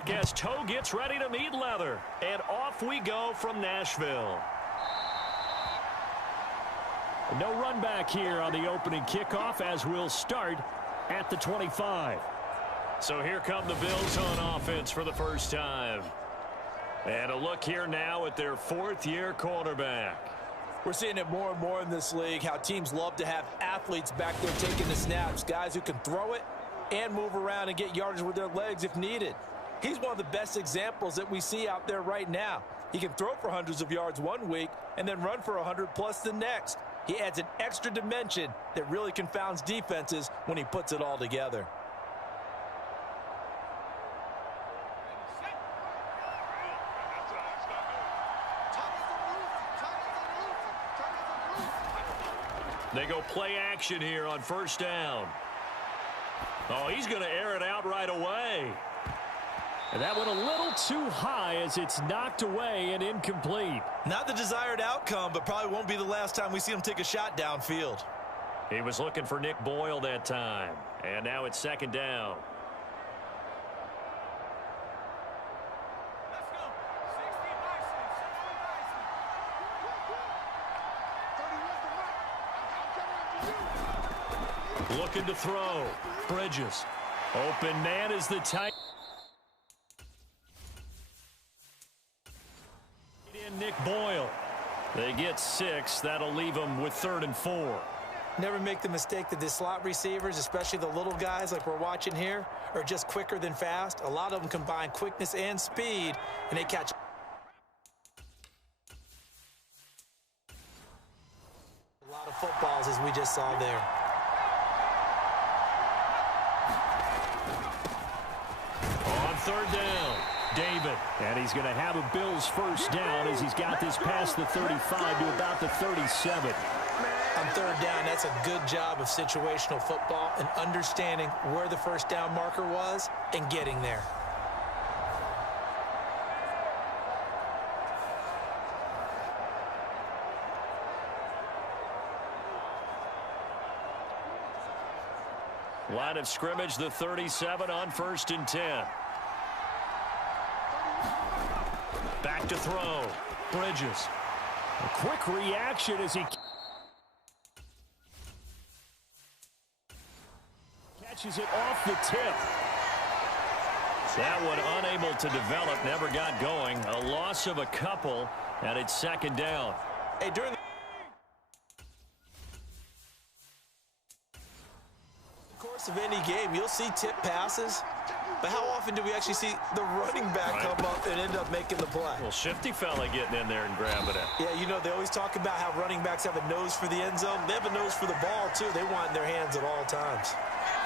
clock as toe gets ready to meet leather. And off we go from Nashville. No run back here on the opening kickoff as we'll start at the 25. So here come the Bills on offense for the first time. And a look here now at their fourth-year quarterback. We're seeing it more and more in this league, how teams love to have athletes back there taking the snaps, guys who can throw it and move around and get yardage with their legs if needed. He's one of the best examples that we see out there right now. He can throw for hundreds of yards one week and then run for 100+ the next. He adds an extra dimension that really confounds defenses when he puts it all together. They go play action here on first down. Oh, he's going to air it out right away. And that went a little too high as it's knocked away and incomplete. Not the desired outcome, but probably won't be the last time we see him take a shot downfield. He was looking for Nick Boyle that time. And now it's second down. Looking to throw. Bridges. Open man is the tight. In Nick Boyle. They get 6. That'll leave them with 3rd and 4. Never make the mistake that the slot receivers, especially the little guys like we're watching here, are just quicker than fast. A lot of them combine quickness and speed, and they catch a lot of footballs, as we just saw there. On third down, David. And he's going to have a Bills first down as he's got this past the 35 to about the 37. On third down, that's a good job of situational football and understanding where the first down marker was and getting there. Line of scrimmage, the 37 on 1st and 10. Back to throw. Bridges. A quick reaction as he catches it off the tip. That one unable to develop, never got going. A loss of a couple, and it's second down. Hey, during the course of any game, you'll see tip passes, but how often do we actually see the running back come up and end up making the play? Well, shifty fella getting in there and grabbing it. Yeah, you know, they always talk about how running backs have a nose for the end zone. They have a nose for the ball, too. They want it in their hands at all times.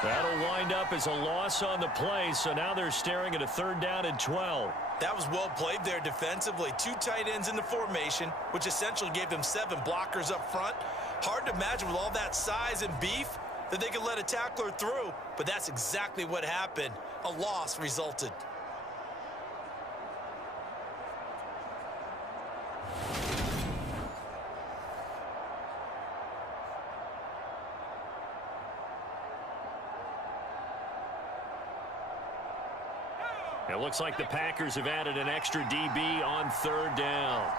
That'll wind up as a loss on the play, so now they're staring at a 3rd down and 12. That was well played there defensively. 2 tight ends in the formation, which essentially gave them 7 blockers up front. Hard to imagine with all that size and beef that they could let a tackler through, but that's exactly what happened. A loss resulted. It looks like the Packers have added an extra DB on 3rd down.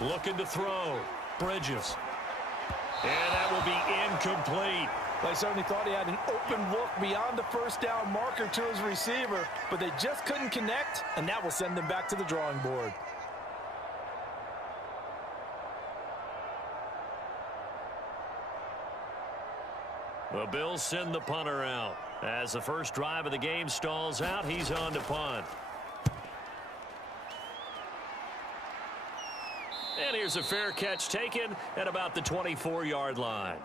Looking to throw. Bridges. And that will be incomplete. They certainly thought he had an open look beyond the first down marker to his receiver, but they just couldn't connect, and that will send them back to the drawing board. The Bills send the punter out. As the first drive of the game stalls out, he's on to punt. And here's a fair catch taken at about the 24-yard line.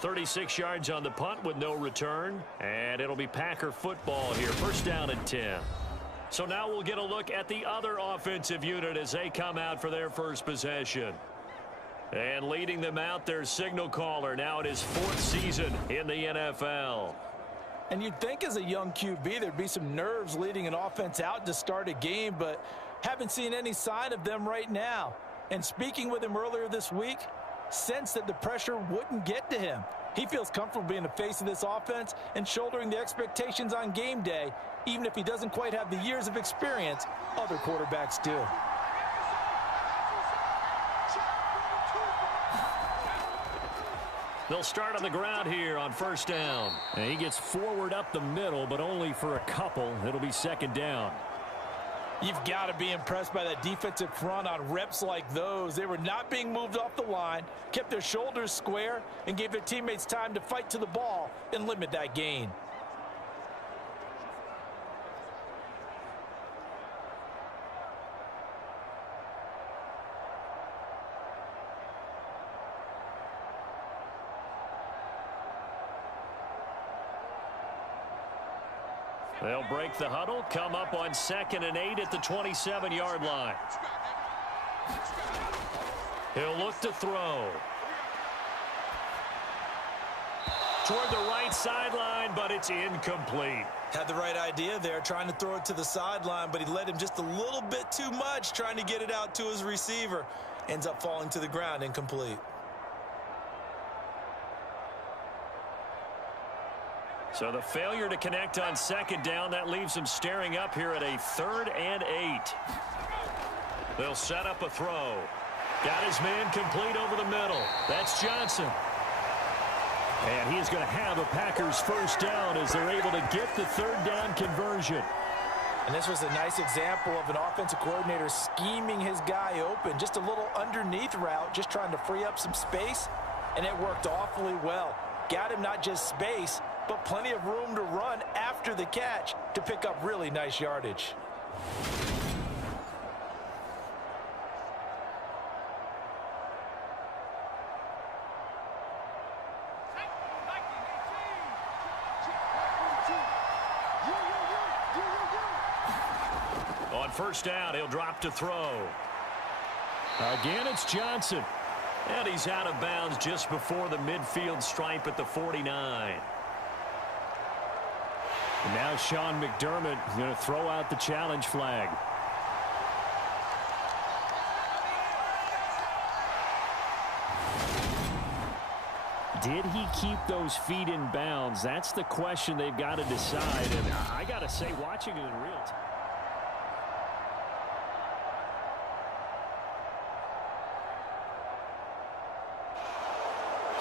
36 yards on the punt with no return. And it'll be Packer football here. First down and 10. So now we'll get a look at the other offensive unit as they come out for their first possession. And leading them out, their signal caller, now in his 4th season in the NFL. And you'd think as a young QB there'd be some nerves leading an offense out to start a game, but haven't seen any sign of them right now. And speaking with him earlier this week, sensed that the pressure wouldn't get to him. He feels comfortable being the face of this offense and shouldering the expectations on game day, even if he doesn't quite have the years of experience other quarterbacks do. They'll start on the ground here on first down. And he gets forward up the middle, but only for a couple. It'll be second down. You've got to be impressed by that defensive front on reps like those. They were not being moved off the line, kept their shoulders square, and gave their teammates time to fight to the ball and limit that gain. They'll break the huddle, come up on 2nd and 8 at the 27-yard line. He'll look to throw. Toward the right sideline, but it's incomplete. Had the right idea there, trying to throw it to the sideline, but he led him just a little bit too much, trying to get it out to his receiver. Ends up falling to the ground, incomplete. So the failure to connect on 2nd down, that leaves him staring up here at a 3rd and 8. They'll set up a throw. Got his man complete over the middle. That's Johnson. And he is going to have a Packers first down as they're able to get the 3rd down conversion. And this was a nice example of an offensive coordinator scheming his guy open. Just a little underneath route, just trying to free up some space, and it worked awfully well. Got him not just space, but plenty of room to run after the catch to pick up really nice yardage. On first down, he'll drop to throw. Again, it's Johnson. And he's out of bounds just before the midfield stripe at the 49. And now Sean McDermott is going to throw out the challenge flag. Did he keep those feet in bounds? That's the question they've got to decide. And I got to say, watching it in real time.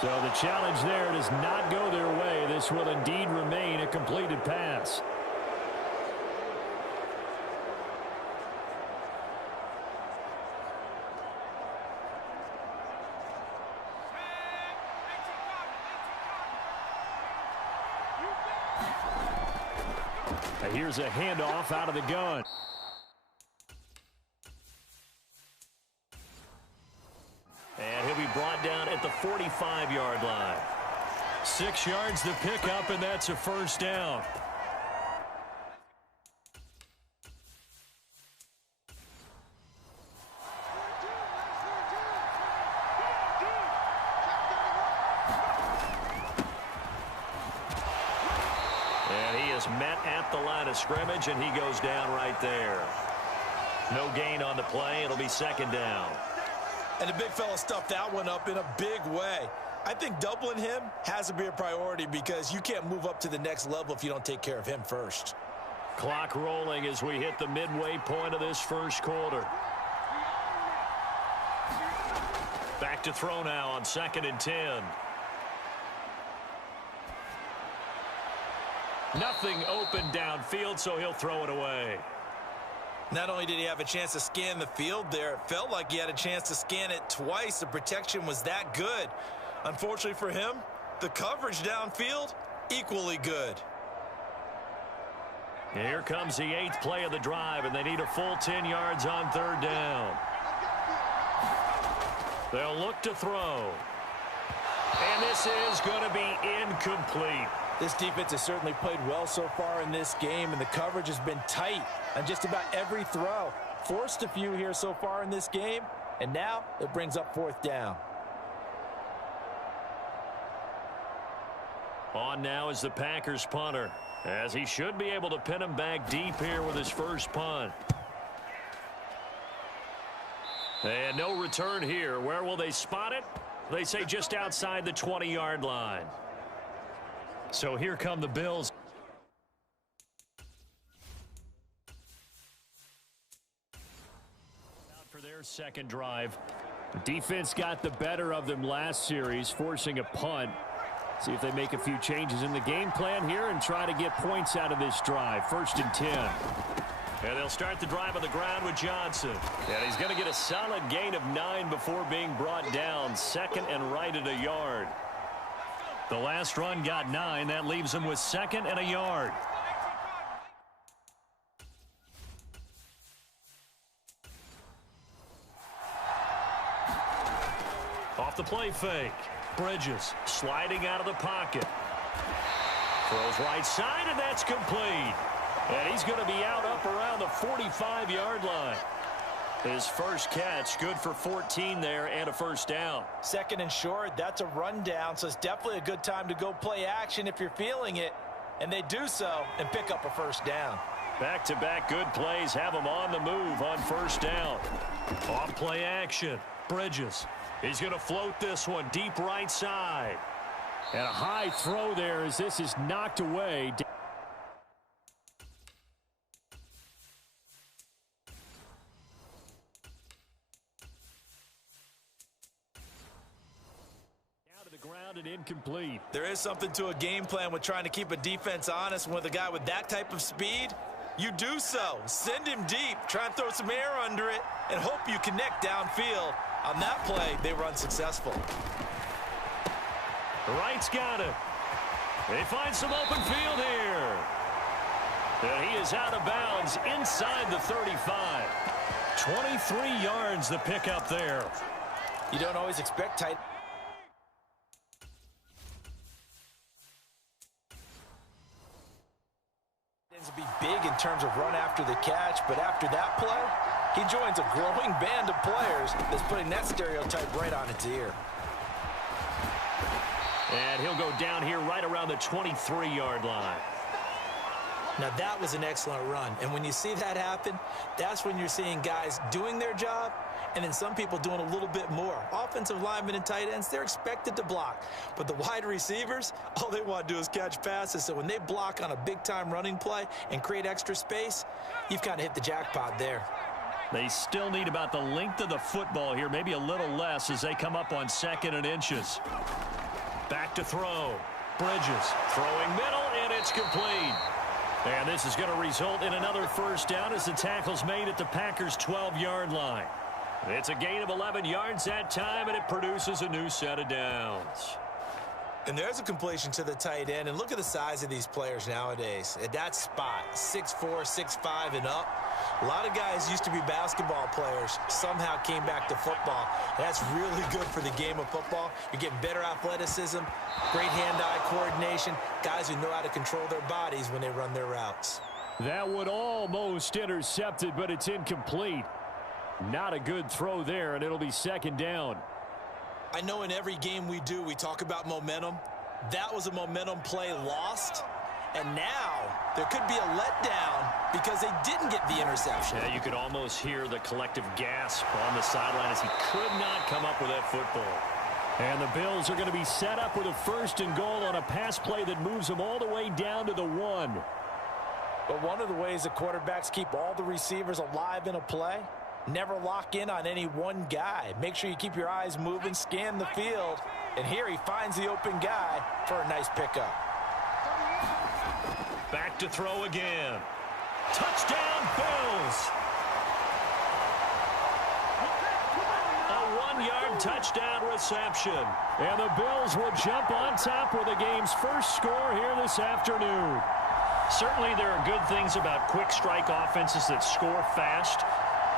So the challenge there does not go their way. This will indeed remain a completed pass. Here's a handoff out of the gun. And he'll be brought down at the 45-yard line. 6 yards to pick up, and that's a first down. And he is met at the line of scrimmage, and he goes down right there. No gain on the play. It'll be second down. And the big fella stuffed that one up in a big way. I think doubling him has to be a priority because you can't move up to the next level if you don't take care of him first. Clock rolling as we hit the midway point of this first quarter. Back to throw now on 2nd and 10. Nothing open downfield, so he'll throw it away. Not only did he have a chance to scan the field there, it felt like he had a chance to scan it twice. The protection was that good. Unfortunately for him, the coverage downfield, equally good. Here comes the 8th play of the drive, and they need a full 10 yards on 3rd down. They'll look to throw. And this is going to be incomplete. This defense has certainly played well so far in this game, and the coverage has been tight on just about every throw. Forced a few here so far in this game, and now it brings up 4th down. On now is the Packers punter, as he should be able to pin him back deep here with his first punt. And no return here. Where will they spot it? They say just outside the 20-yard line. So here come the Bills. Out for their second drive. The defense got the better of them last series, forcing a punt. See if they make a few changes in the game plan here and try to get points out of this drive. 1st and 10. And they'll start the drive on the ground with Johnson. And he's going to get a solid gain of 9 before being brought down. 2nd and right at a yard. The last run got 9. That leaves him with 2nd and a yard. Off the play fake. Bridges sliding out of the pocket. Throws right side, and that's complete. And he's going to be out up around the 45-yard line. His first catch, good for 14 there and a first down. 2nd and short, that's a rundown, so it's definitely a good time to go play action if you're feeling it. And they do so and pick up a first down. Back-to-back good plays have him on the move on first down. Off play action. Bridges. He's going to float this one deep right side. And a high throw there as this is knocked away. And incomplete. There is something to a game plan with trying to keep a defense honest. With a guy with that type of speed, you do so. Send him deep, try and throw some air under it, and hope you connect downfield. On that play, they were unsuccessful. Wright's got it. They find some open field here. And he is out of bounds inside the 35. 23 yards the pickup there. You don't always expect tight. To be big in terms of run after the catch, but after that play, he joins a growing band of players that's putting that stereotype right on its ear. And he'll go down here right around the 23-yard line. Now that was an excellent run, and when you see that happen, that's when you're seeing guys doing their job and then some people doing a little bit more. Offensive linemen and tight ends, they're expected to block. But the wide receivers, all they want to do is catch passes. So when they block on a big-time running play and create extra space, you've kind of hit the jackpot there. They still need about the length of the football here, maybe a little less as they come up on 2nd and inches. Back to throw. Bridges throwing middle, and it's complete. And this is going to result in another first down as the tackle's made at the Packers' 12-yard line. It's a gain of 11 yards that time, and it produces a new set of downs. And there's a completion to the tight end. And look at the size of these players nowadays. At that spot, 6'4", 6'5", and up. A lot of guys used to be basketball players, somehow came back to football. That's really good for the game of football. You're getting better athleticism, great hand-eye coordination, guys who know how to control their bodies when they run their routes. That one almost intercepted, but it's incomplete. Not a good throw there, and it'll be 2nd down. I know in every game we do, we talk about momentum. That was a momentum play lost. And now there could be a letdown because they didn't get the interception. Yeah, you could almost hear the collective gasp on the sideline as he could not come up with that football. And the Bills are going to be set up with a 1st and goal on a pass play that moves them all the way down to the 1. But one of the ways the quarterbacks keep all the receivers alive in a play, never lock in on any one guy. Make sure you keep your eyes moving, scan the field. And here he finds the open guy for a nice pickup. Back to throw again. Touchdown, Bills. A 1-yard touchdown reception. And the Bills will jump on top with the game's first score here this afternoon. Certainly there are good things about quick strike offenses that score fast,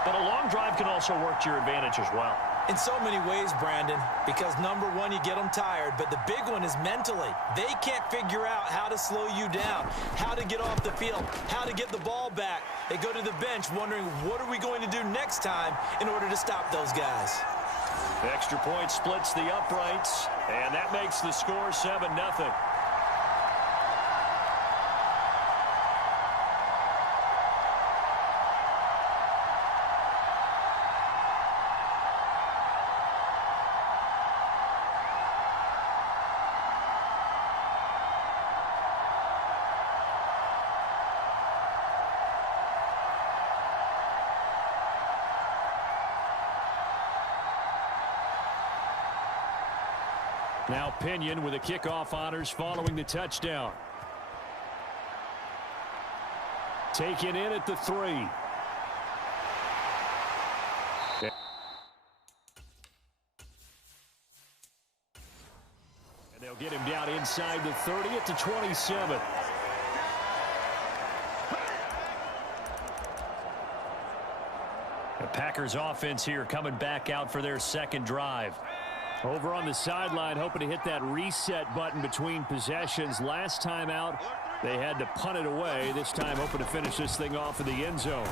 but a long drive can also work to your advantage as well. In so many ways, Brandon, because number one, you get them tired, but the big one is mentally. They can't figure out how to slow you down, how to get off the field, how to get the ball back. They go to the bench wondering, what are we going to do next time in order to stop those guys? The extra point splits the uprights, and that makes the score 7-0. Now Pinion with the kickoff honors following the touchdown. Taken in at the 3. And they'll get him down inside the 30 at the 27. The Packers offense here coming back out for their second drive. Over on the sideline, hoping to hit that reset button between possessions. Last time out, they had to punt it away. This time, hoping to finish this thing off in the end zone.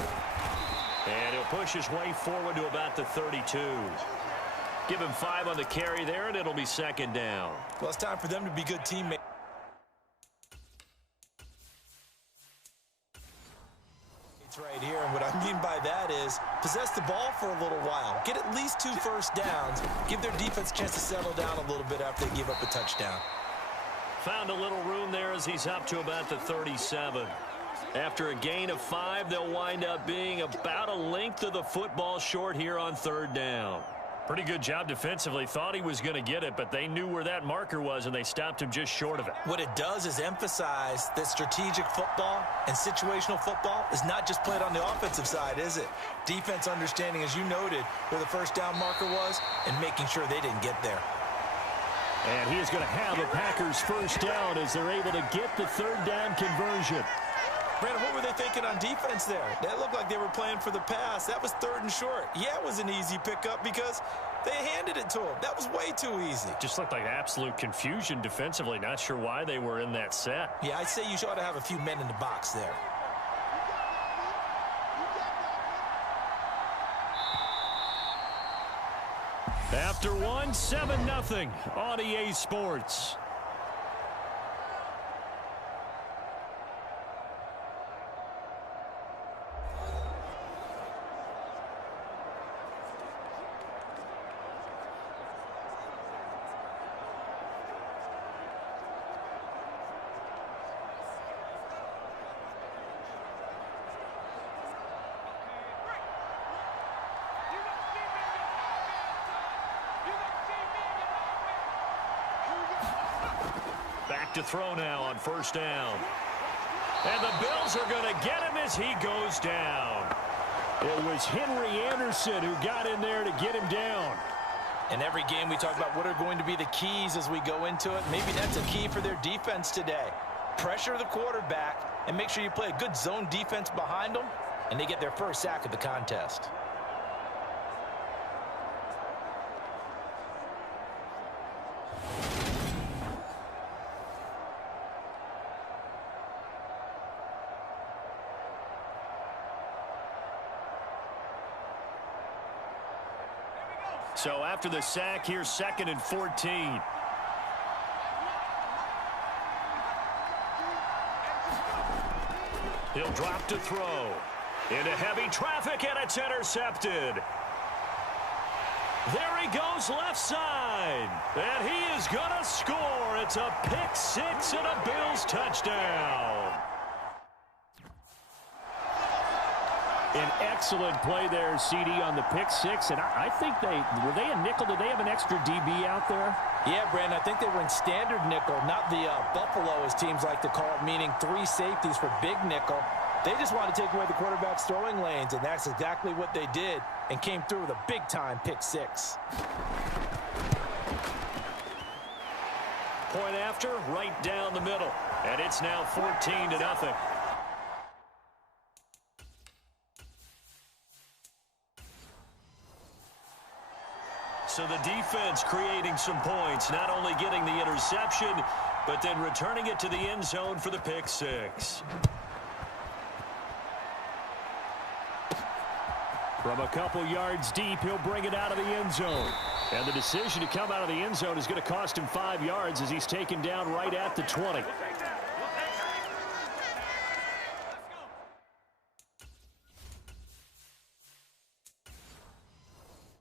And he'll push his way forward to about the 32. Give him 5 on the carry there, and it'll be second down. Well, it's time for them to be good teammates. Right here, and what I mean by that is possess the ball for a little while, get at least 2 first downs, give their defense a chance to settle down a little bit after they give up a touchdown. Found a little room there as he's up to about the 37. After a gain of 5, they'll wind up being about a length of the football short here on third down. Pretty good job defensively. Thought he was going to get it, but they knew where that marker was, and they stopped him just short of it. What it does is emphasize that strategic football and situational football is not just played on the offensive side, is it? Defense understanding, as you noted, where the first down marker was and making sure they didn't get there. And he is going to have a Packers first down as they're able to get the third down conversion. Brandon, what were they thinking on defense there? That looked like they were playing for the pass. That was 3rd and short. Yeah, it was an easy pickup because they handed it to him. That was way too easy. Just looked like absolute confusion defensively. Not sure why they were in that set. Yeah, I'd say you ought to have a few men in the box there. After one, 7-0 on EA Sports. To throw now on first down. And the Bills are going to get him as he goes down. It was Henry Anderson who got in there to get him down. In every game we talk about what are going to be the keys as we go into it. Maybe that's a key for their defense today. Pressure the quarterback and make sure you play a good zone defense behind them, and they get their first sack of the contest. So after the sack, here's 2nd and 14. He'll drop to throw. Into heavy traffic, and it's intercepted. There he goes left side. And he is going to score. It's a pick 6 and a Bills touchdown. An excellent play there, CD, on the pick 6. And I think were they a nickel? Did they have an extra DB out there? Yeah, Brandon, I think they were in standard nickel, not the Buffalo, as teams like to call it, meaning 3 safeties for big nickel. They just want to take away the quarterback's throwing lanes, and that's exactly what they did and came through with a big-time pick 6. Point after, right down the middle. And it's now 14-0. So the defense creating some points, not only getting the interception, but then returning it to the end zone for the pick 6. From a couple yards deep, he'll bring it out of the end zone. And the decision to come out of the end zone is going to cost him 5 yards as he's taken down right at the 20.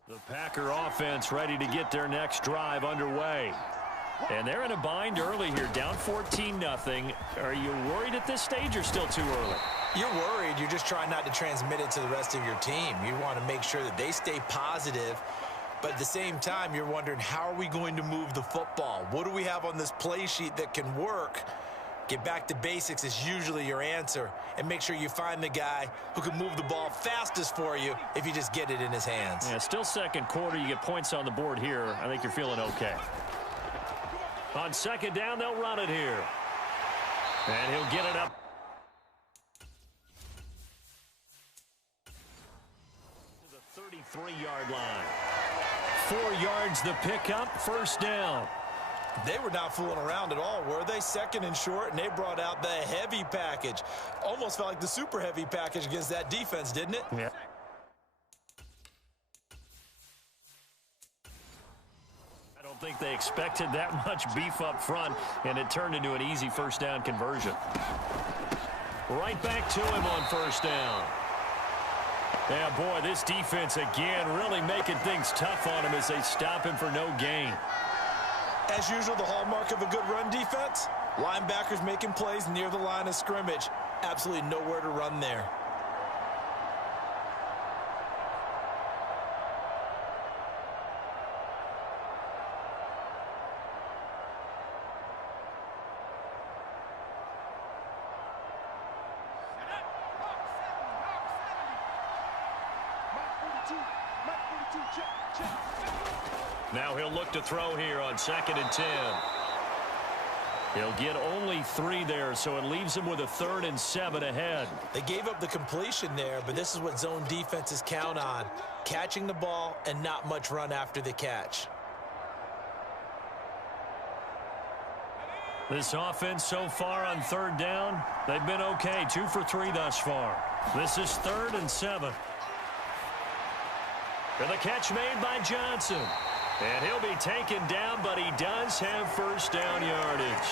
The Packer offense ready to get their next drive underway. And they're in a bind early here, down 14-0. Are you worried at this stage or still too early? You're worried. You're just trying not to transmit it to the rest of your team. You want to make sure that they stay positive. But at the same time, you're wondering, how are we going to move the football? What do we have on this play sheet that can work? Get back to basics is usually your answer, and make sure you find the guy who can move the ball fastest for you if you just get it in his hands. Yeah, still second quarter. You get points on the board here. I think you're feeling okay. On second down, they'll run it here. And he'll get it up to the 33-yard line. 4 yards the pickup, first down. They were not fooling around at all, were they? Second and short, and they brought out the heavy package. Almost felt like the super heavy package against that defense, didn't it? Yeah. I don't think they expected that much beef up front, and it turned into an easy first down conversion. Right back to him on first down. Yeah, boy, this defense again really making things tough on him as they stop him for no gain. As usual, the hallmark of a good run defense, linebackers making plays near the line of scrimmage. Absolutely nowhere to run there. Now he'll look to throw here on 2nd and 10. He'll get only 3 there, so it leaves him with a 3rd and 7 ahead. They gave up the completion there, but this is what zone defenses count on. Catching the ball and not much run after the catch. This offense so far on 3rd down, they've been okay. 2 for 3 thus far. This is 3rd and 7. And the catch made by Johnson. And he'll be taken down, but he does have first down yardage.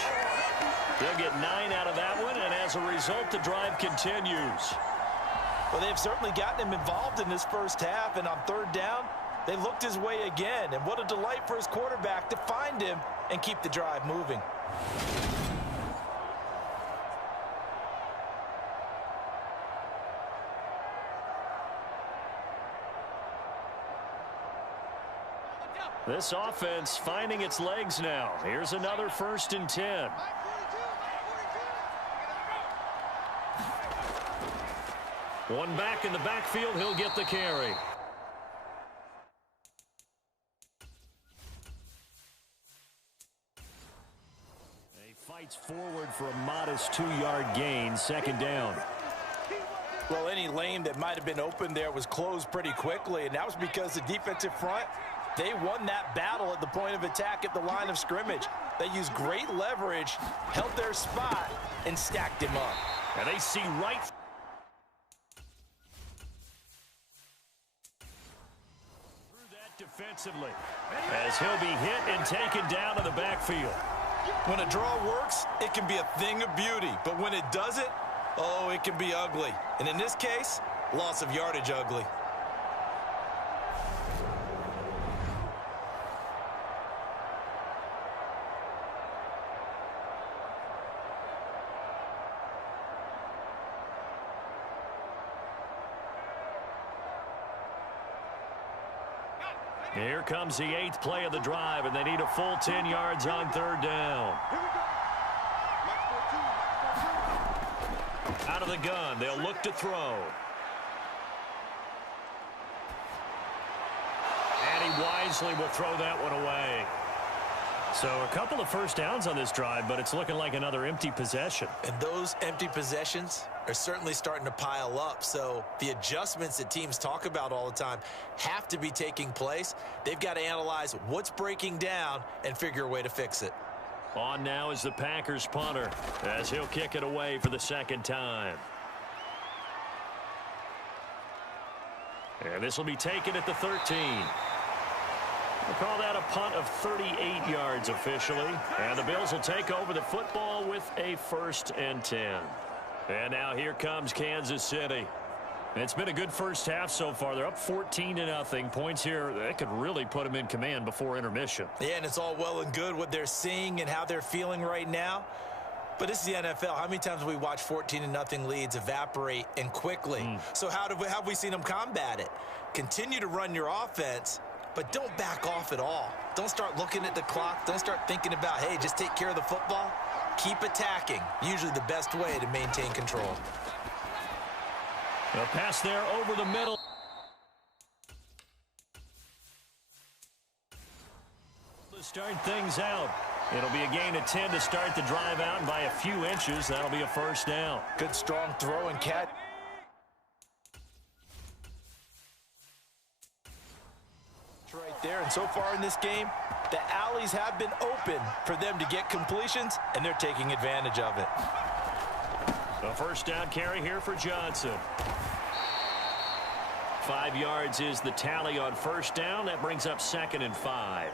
They'll get 9 out of that one, and as a result, the drive continues. Well, they've certainly gotten him involved in this first half, and on 3rd down, they looked his way again. And what a delight for his quarterback to find him and keep the drive moving. This offense finding its legs now. Here's another 1st and 10. One back in the backfield, he'll get the carry. He fights forward for a modest 2-yard gain, 2nd down. Well, any lane that might have been open there was closed pretty quickly, and that was because the defensive front, they won that battle at the point of attack at the line of scrimmage. They used great leverage, held their spot, and stacked him up. And they see right through that defensively as he'll be hit and taken down to the backfield. When a draw works, it can be a thing of beauty, but when it doesn't, oh, it can be ugly. And in this case, loss of yardage ugly. Here comes the 8th play of the drive, and they need a full 10 yards on 3rd down. Out of the gun, they'll look to throw. And he wisely will throw that one away. So a couple of first downs on this drive, but it's looking like another empty possession. And those empty possessions are certainly starting to pile up. So the adjustments that teams talk about all the time have to be taking place. They've got to analyze what's breaking down and figure a way to fix it. On now is the Packers punter as he'll kick it away for the 2nd time. And this will be taken at the 13. We'll call that a punt of 38 yards officially. And the Bills will take over the football with a 1st and 10. And now here comes Kansas City. And it's been a good first half so far. They're up 14-0. Points here that could really put them in command before intermission. Yeah, and it's all well and good what they're seeing and how they're feeling right now. But this is the NFL. How many times have we watched 14-0 leads evaporate and quickly? So how have we seen them combat it? Continue to run your offense, but don't back off at all. Don't start looking at the clock. Don't start thinking about, hey, just take care of the football. Keep attacking. Usually the best way to maintain control. A pass there over the middle. To start things out. It'll be a gain of 10 to start the drive out, and by a few inches, that'll be a first down. Good strong throw and catch. Right there, and so far in this game, the alleys have been open for them to get completions, and they're taking advantage of it. A first down carry here for Johnson. 5 yards is the tally on first down. That brings up 2nd and 5.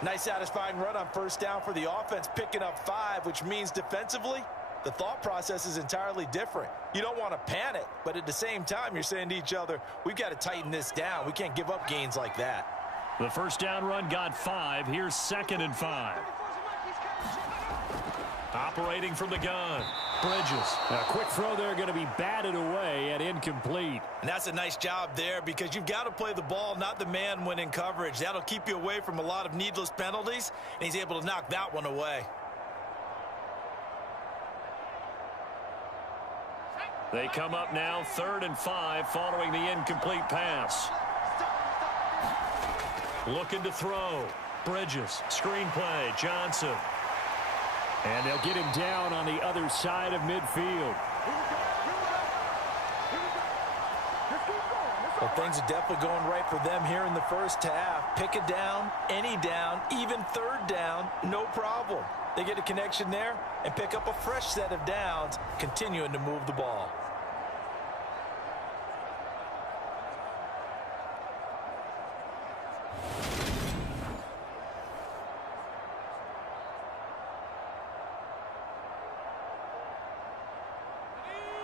Nice satisfying run on first down for the offense, picking up 5, which means defensively, the thought process is entirely different. You don't want to panic, but at the same time, you're saying to each other, we've got to tighten this down. We can't give up gains like that. The first down run got 5. Here's 2nd and 5. Operating from the gun. Bridges. A quick throw there going to be batted away and incomplete. And that's a nice job there because you've got to play the ball, not the man when in coverage. That'll keep you away from a lot of needless penalties, and he's able to knock that one away. They come up now 3rd and 5 following the incomplete pass. Looking to throw. Bridges. Screen play. Johnson. And they'll get him down on the other side of midfield. Well, things are definitely going right for them here in the first half. Pick a down, any down, even 3rd down, no problem. They get a connection there and pick up a fresh set of downs, continuing to move the ball.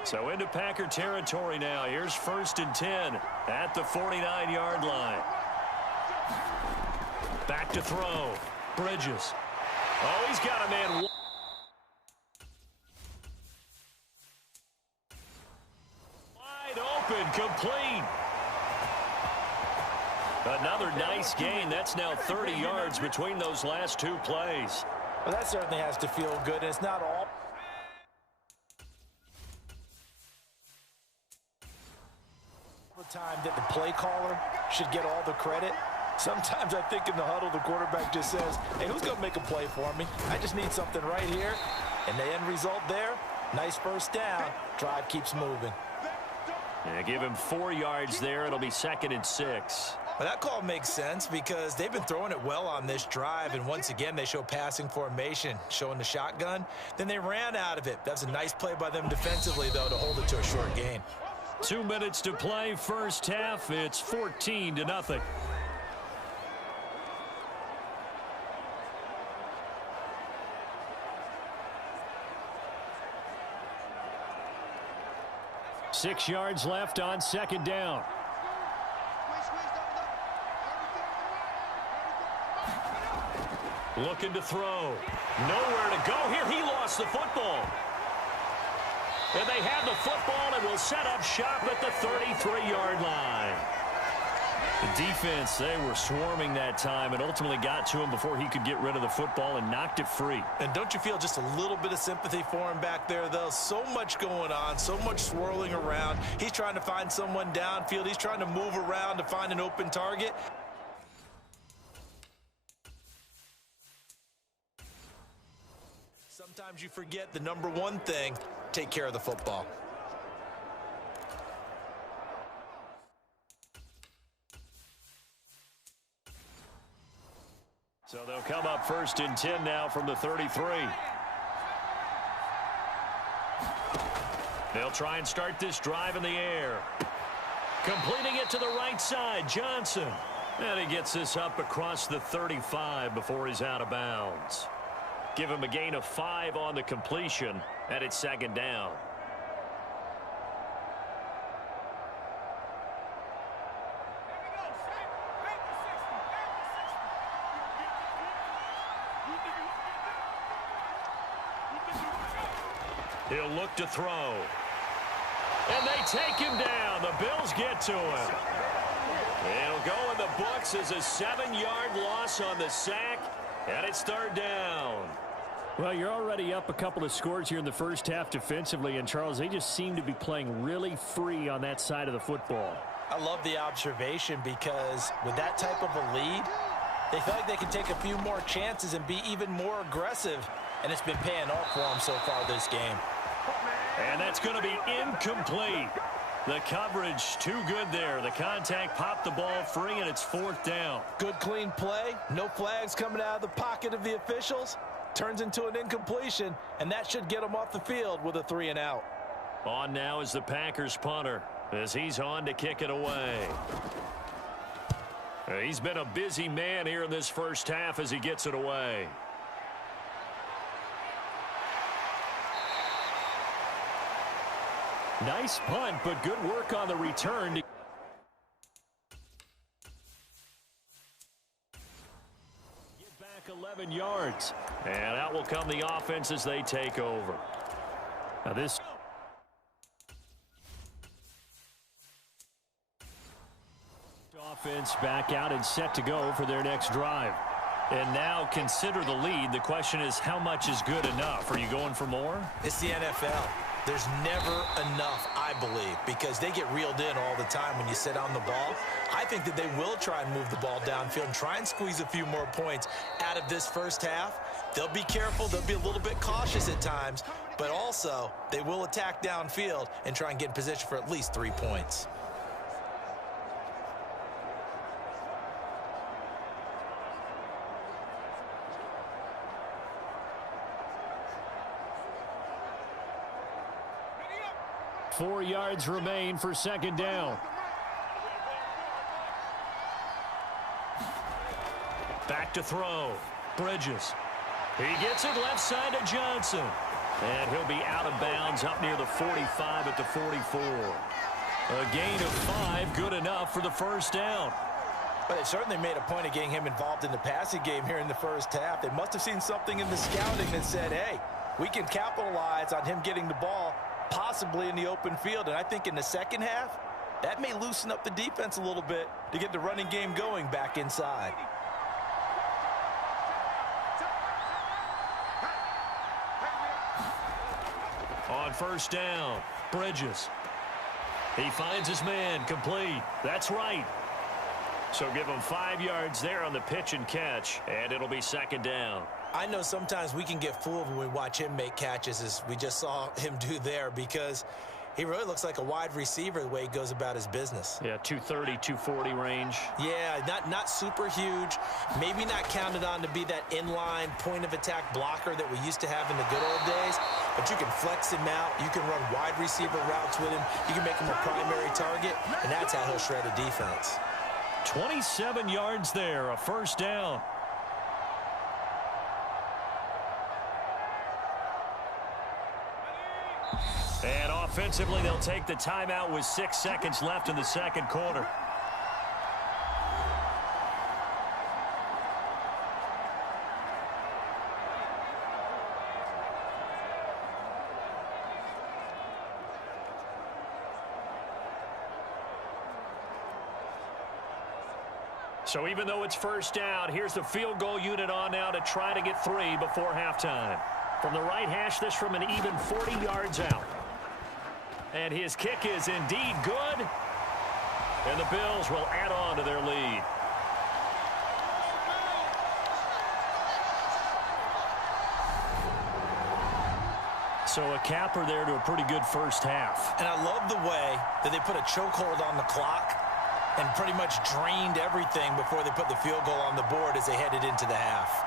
So into Packer territory now. Here's 1st and 10 at the 49-yard line. Back to throw. Bridges. Oh, he's got a man. Wide open, complete. Another nice gain. That's now 30 yards between those last 2 plays. Well, that certainly has to feel good. It's not all. The time that the play caller should get all the credit. Sometimes I think in the huddle, the quarterback just says, hey, who's going to make a play for me? I just need something right here. And the end result there, nice first down. Drive keeps moving. Yeah, give him 4 yards there. It'll be 2nd and 6. Well, that call makes sense because they've been throwing it well on this drive, and once again, they show passing formation, showing the shotgun. Then they ran out of it. That's a nice play by them defensively, though, to hold it to a short gain. 2 minutes to play, first half. It's 14-0. Six yards left on 2nd down. Looking to throw. Nowhere to go here. He lost the football. And they have the football and will set up shop at the 33-yard line. The defense, they were swarming that time and ultimately got to him before he could get rid of the football and knocked it free. And don't you feel just a little bit of sympathy for him back there, though? So much going on, so much swirling around. He's trying to find someone downfield. He's trying to move around to find an open target. Sometimes you forget the number one thing, take care of the football. So they'll come up 1st and 10 now from the 33. They'll try and start this drive in the air. Completing it to the right side, Johnson. And he gets this up across the 35 before he's out of bounds. Give him a gain of 5 on the completion, and it's 2nd down. He'll look to throw. And they take him down. The Bills get to him. It'll go in the books as a 7-yard loss on the sack, and it's third down. Well, you're already up a couple of scores here in the first half defensively, and Charles, they just seem to be playing really free on that side of the football. I love the observation because with that type of a lead, they feel like they can take a few more chances and be even more aggressive, and it's been paying off for them so far this game. And that's going to be incomplete. The coverage too good there. The contact popped the ball free, and it's fourth down. Good, clean play. No flags coming out of the pocket of the officials. Turns into an incompletion, and that should get them off the field with a 3-and-out. On now is the Packers punter as he's on to kick it away. He's been a busy man here in this first half as he gets it away. Nice punt, but good work on the return. Get back 11 yards. And out will come the offense as they take over. Now this offense back out and set to go for their next drive. And now consider the lead. The question is, how much is good enough? Are you going for more? It's the NFL. There's never enough, I believe, because they get reeled in all the time when you sit on the ball. I think that they will try and move the ball downfield and try and squeeze a few more points out of this first half. They'll be careful. They'll be a little bit cautious at times, but also they will attack downfield and try and get in position for at least 3 points. Four yards remain for second down. Back to throw. Bridges. He gets it left side to Johnson. And he'll be out of bounds up near the 45 at the 44. A gain of 5, good enough for the first down. But they certainly made a point of getting him involved in the passing game here in the first half. They must have seen something in the scouting that said, hey, we can capitalize on him getting the ball possibly in the open field. And I think in the second half, that may loosen up the defense a little bit to get the running game going back inside. On first down, Bridges. He finds his man, complete. That's right. So give him 5 yards there on the pitch and catch, and it'll be second down. I know sometimes we can get fooled when we watch him make catches, as we just saw him do there, because he really looks like a wide receiver the way he goes about his business. Yeah, 230, 240 range. Yeah, not super huge. Maybe not counted on to be that inline point-of-attack blocker that we used to have in the good old days, but you can flex him out. You can run wide receiver routes with him. You can make him a primary target, and that's how he'll shred a defense. 27 yards there, a first down. And offensively, they'll take the timeout with 6 seconds left in the second quarter. So even though it's first down, here's the field goal unit on now to try to get 3 before halftime. From the right hash, this from an even 40 yards out. And his kick is indeed good. And the Bills will add on to their lead. So a capper there to a pretty good first half. And I love the way that they put a chokehold on the clock and pretty much drained everything before they put the field goal on the board as they headed into the half.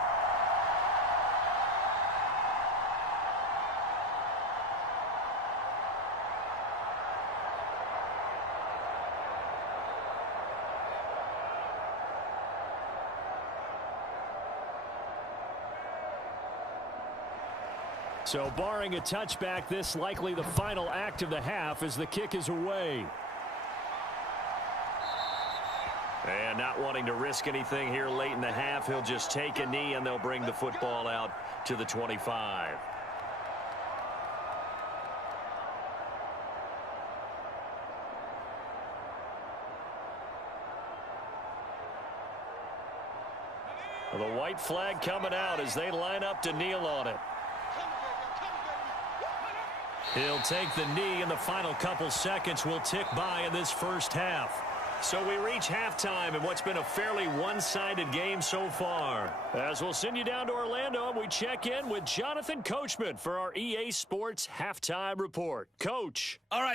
So barring a touchback, this likely the final act of the half as the kick is away. And not wanting to risk anything here late in the half, he'll just take a knee and they'll bring the football out to the 25. The white flag coming out as they line up to kneel on it. He'll take the knee, and the final couple seconds will tick by in this first half. So we reach halftime in what's been a fairly one-sided game so far. As we'll send you down to Orlando, we check in with Jonathan Coachman for our EA Sports Halftime Report. Coach. All right.